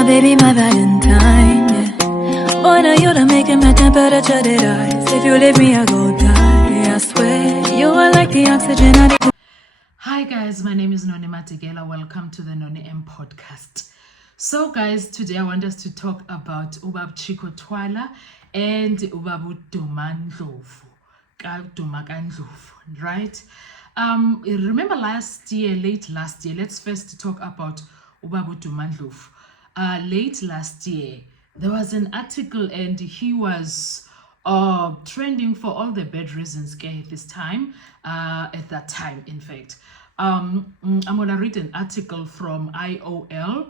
my baby, my Valentine, yeah. Boy, now you done making my temperature dead rise. If you leave me, I go die, I swear. You are like the oxygen I need. Hi guys, my name is Noni Matigela. Welcome to the Noni M podcast. So guys, today I want us to talk about Ubab Chicco Thwala and Ubab Duma KaNdlovu, right? Remember late last year, let's first talk about Ubab Duma KaNdlovu. Late last year, there was an article and he was trending for all the bad reasons at that time, in fact. I'm going to read an article from IOL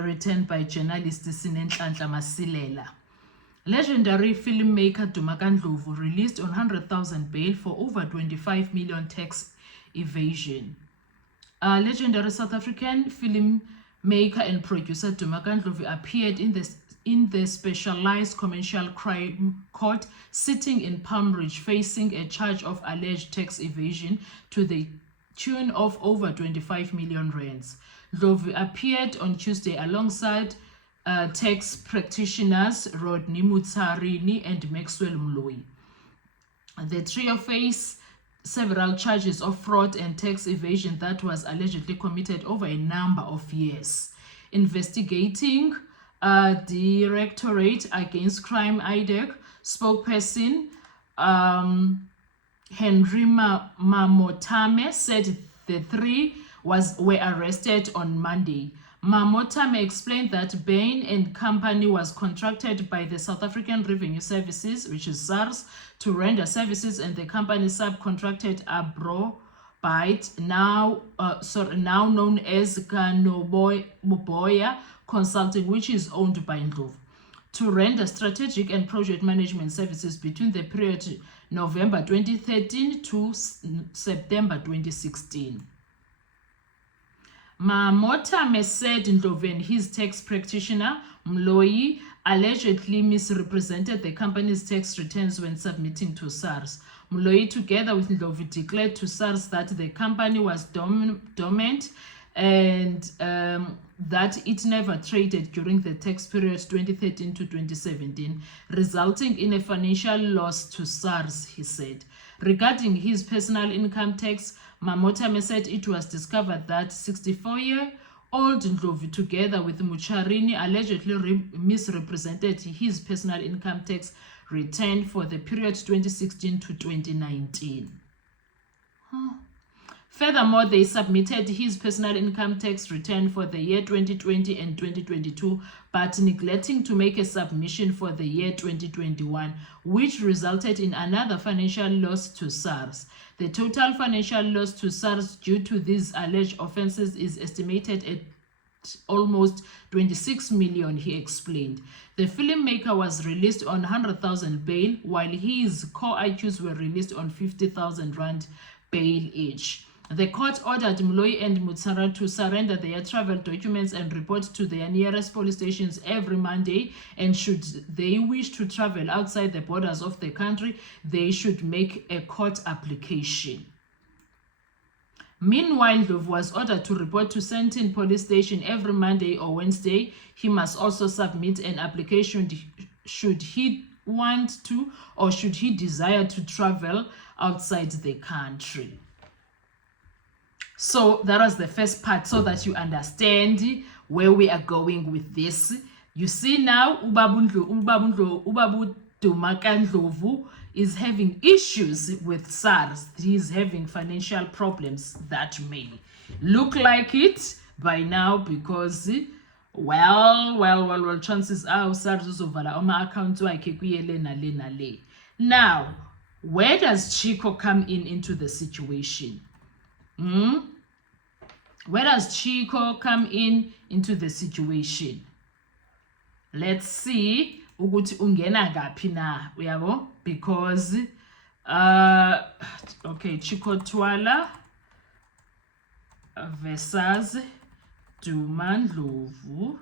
written by journalist Sinenhlanhla Masilela. Legendary filmmaker Duma KaNdlovu released on 100,000 bail for over 25 million tax evasion. Legendary South African filmmaker and producer Duma KaNdlovu appeared in the Specialized Commercial Crime Court, sitting in Palm Ridge, facing a charge of alleged tax evasion to the tune of over 25 million rands. Ndlovu appeared on Tuesday alongside tax practitioners Rodney Mutsarini and Maxwell Mloyi. The trio face several charges of fraud and tax evasion that was allegedly committed over a number of years. Investigating Directorate Against Crime IDEC spokesperson Henry Mamotame said the three were arrested on Monday. Mamotame explained that Bain and Company was contracted by the South African Revenue Services, which is SARS, to render services, and the company subcontracted Abrobite, now known as Kanoboya Consulting, which is owned by Ndlovu, to render strategic and project management services between the period November 2013 to September 2016. Mamotame said Ndlovu and his tax practitioner, Mloyi, allegedly misrepresented the company's tax returns when submitting to SARS. Mloyi, together with Ndlovu, declared to SARS that the company was dormant and that it never traded during the tax period 2013 to 2017, resulting in a financial loss to SARS, he said. Regarding his personal income tax, Mamotame said it was discovered that 64-year-old Ndlovu, together with Mucharini, allegedly misrepresented his personal income tax return for the period 2016 to 2019. Furthermore, they submitted his personal income tax return for the year 2020 and 2022, but neglecting to make a submission for the year 2021, which resulted in another financial loss to SARS. The total financial loss to SARS due to these alleged offenses is estimated at almost 26 million, he explained. The filmmaker was released on 100,000 bail, while his co-accused were released on 50,000 rand bail each. The court ordered Mloyi and Mutsara to surrender their travel documents and report to their nearest police stations every Monday, and should they wish to travel outside the borders of the country, they should make a court application. Meanwhile, Ndlovu was ordered to report to Sentin police station every Monday or Wednesday. He must also submit an application should he want to or should he desire to travel outside the country. So that was the first part, so that you understand where we are going with this. You see now, Ubab Duma KaNdlovu is having issues with SARS. He's having financial problems that may look like it by now because, well, chances are SARS uzovala ama-accounts wakhe kuyele nale. Now, where does Chicco come into the situation? Where does Chicco come into the situation? Let's see ukuthi ungena kaphi na, uyabo, because okay, Chicco Thwala versus Duma KaNdlovu.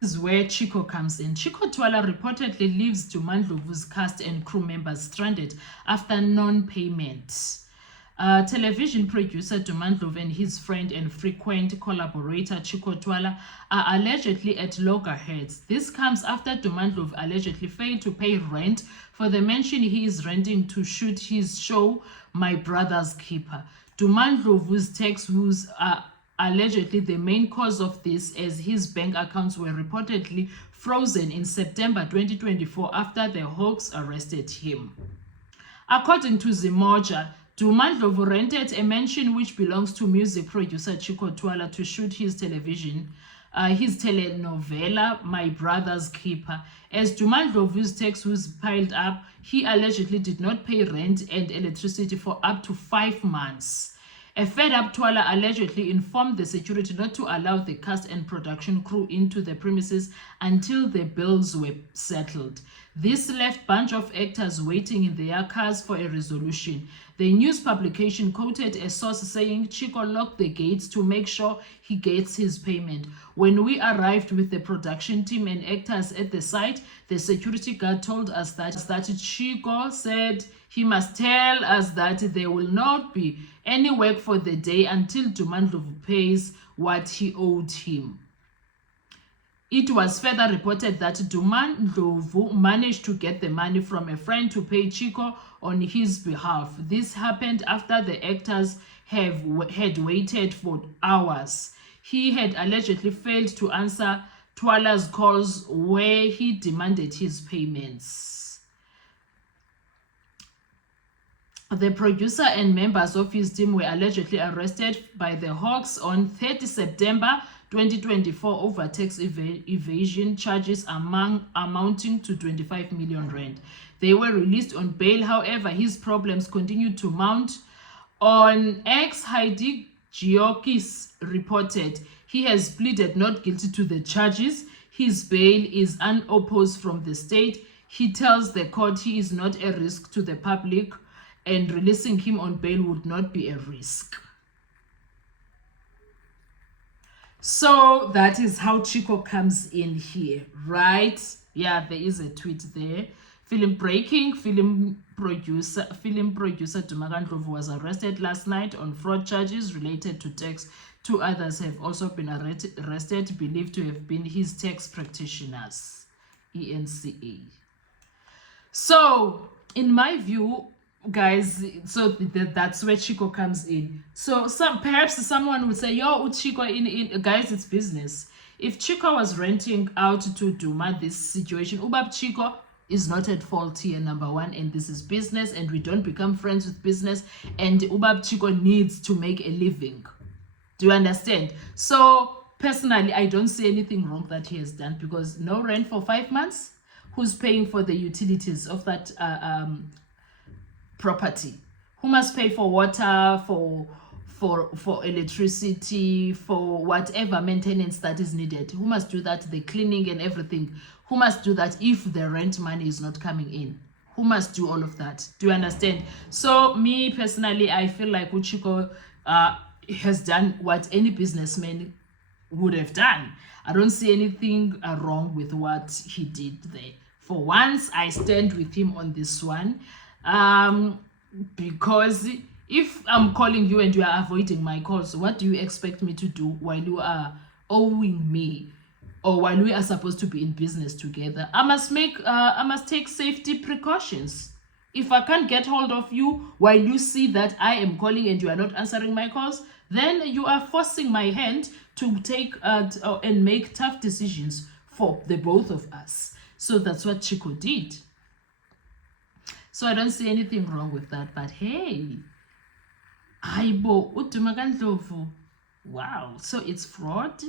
This is where Chicco comes in. Chicco Thwala reportedly leaves Duma KaNdlovu's cast and crew members stranded after non-payment. Television producer Duma KaNdlovu and his friend and frequent collaborator Chicco Thwala are allegedly at loggerheads. This comes after Duma KaNdlovu allegedly failed to pay rent for the mansion he is renting to shoot his show My Brother's Keeper. Duma KaNdlovu's tax was allegedly the main cause of this, as his bank accounts were reportedly frozen in September 2024 after the Hawks arrested him. According to Zimoja, Duma KaNdlovu rented a mansion which belongs to music producer Chicco Thwala to shoot his telenovela My Brother's Keeper. As Duma KaNdlovu's tax was piled up, he allegedly did not pay rent and electricity for up to 5 months. A fed-up Thwala allegedly informed the security not to allow the cast and production crew into the premises until the bills were settled. This left a bunch of actors waiting in their cars for a resolution. The news publication quoted a source saying Chicco locked the gates to make sure he gets his payment. When we arrived with the production team and actors at the site, the security guard told us that Chicco said he must tell us that there will not be any work for the day until Duma KaNdlovu pays what he owed him. It was further reported that Duma KaNdlovu managed to get the money from a friend to pay Chicco on his behalf. This happened after the actors had waited for hours. He had allegedly failed to answer Thwala's calls where he demanded his payments. The producer and members of his team were allegedly arrested by the Hawks on 30 September 2024 over tax evasion charges amounting to 25 million rand. They were released on bail. However, his problems continued to mount. On X, Heidi Giokis reported he has pleaded not guilty to the charges. His bail is unopposed from the state. He tells the court he is not a risk to the public and releasing him on bail would not be a risk. So that is how Chicco comes in here, right? Yeah, there is a tweet there. Film producer Duma KaNdlovu was arrested last night on fraud charges related to tax. 2 others have also been arrested, believed to have been his tax practitioners, ENCA. So, in my view, guys, so that's where Chicco comes in. So perhaps someone would say, yo, Chicco in guys, it's business. If Chicco was renting out to Duma this situation, Ubab Chicco is not at fault here, number one, and this is business, and we don't become friends with business, and Ubab Chicco needs to make a living. Do you understand? So personally, I don't see anything wrong that he has done, because no rent for 5 months. Who's paying for the utilities of that property? Who must pay for water, for electricity, for whatever maintenance that is needed? Who must do that? The cleaning and everything. Who must do that if the rent money is not coming in? Who must do all of that? Do you understand? So me personally, I feel like Chicco has done what any businessman would have done. I don't see anything wrong with what he did there. For once, I stand with him on this one. Because if I'm calling you and you are avoiding my calls, what do you expect me to do while you are owing me, or while we are supposed to be in business together? I must take safety precautions. If I can't get hold of you while you see that I am calling and you are not answering my calls, then you are forcing my hand to take and make tough decisions for the both of us. So that's what Chicco did. So I don't see anything wrong with that. But hey, Duma KaNdlovu. Wow. So it's fraud.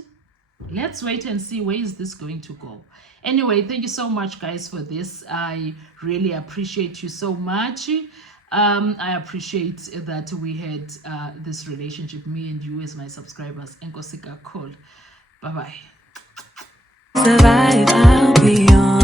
Let's wait and see where is this going to go. Anyway, thank you so much, guys, for this. I really appreciate you so much. I appreciate that we had this relationship, me and you as my subscribers. Enkosika call. Bye-bye. Survive, I'll be on.